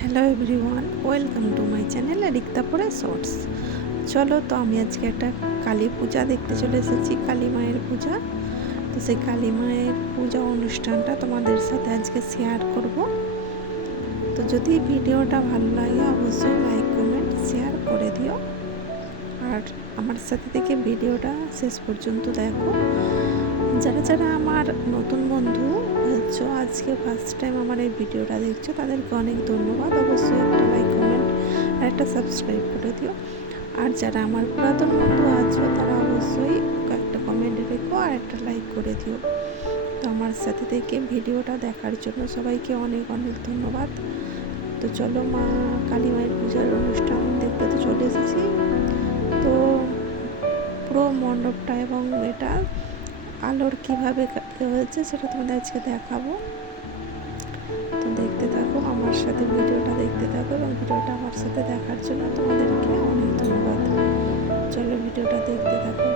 Hello everyone, welcome to my channel রিক্তাপুরে shorts. চলো, তো আমি আজকে একটা কালী পূজা দেখতে চলে এসেছি, কালী মায়ের পূজা। তো সেই কালী মায়ের পূজা অনুষ্ঠানটা তোমাদের সাথে আজকে শেয়ার করব। তো যদি ভিডিওটা ভালো লাগে অবশ্যই লাইক কমেন্ট শেয়ার করে দিও, আর আমার সাথে থেকে ভিডিওটা শেষ পর্যন্ত দেখো। যারা যারা আমার নতুন বন্ধু হচ্ছে, আজকে ফার্স্ট টাইম আমার এই ভিডিওটা দেখছো, তাদেরকে অনেক ধন্যবাদ। অবশ্যই একটা লাইক কমেন্ট আর একটা সাবস্ক্রাইব করে দিও। আর যারা আমার পুরাতন বন্ধু আছো, তারা অবশ্যই একটা কমেন্ট রেখো আর একটা লাইক করে দিও। তো আমার সাথে থেকে ভিডিওটা দেখার জন্য সবাইকে অনেক অনেক ধন্যবাদ। তো চলো, মা কালী মায়ের পূজার অনুষ্ঠান দেখতে তো চলে এসেছি। তো পুরো মণ্ডপটা এবং এটা আলোর কীভাবে হয়েছে সেটা তোমাদের আজকে দেখাবো। তো দেখতে থাকো, আমার সাথে ভিডিওটা দেখতে থাকো, এবং ভিডিওটা আমার সাথে দেখার জন্য তোমাদেরকে অনেক ধন্যবাদ। চলো ভিডিওটা দেখতে থাকো।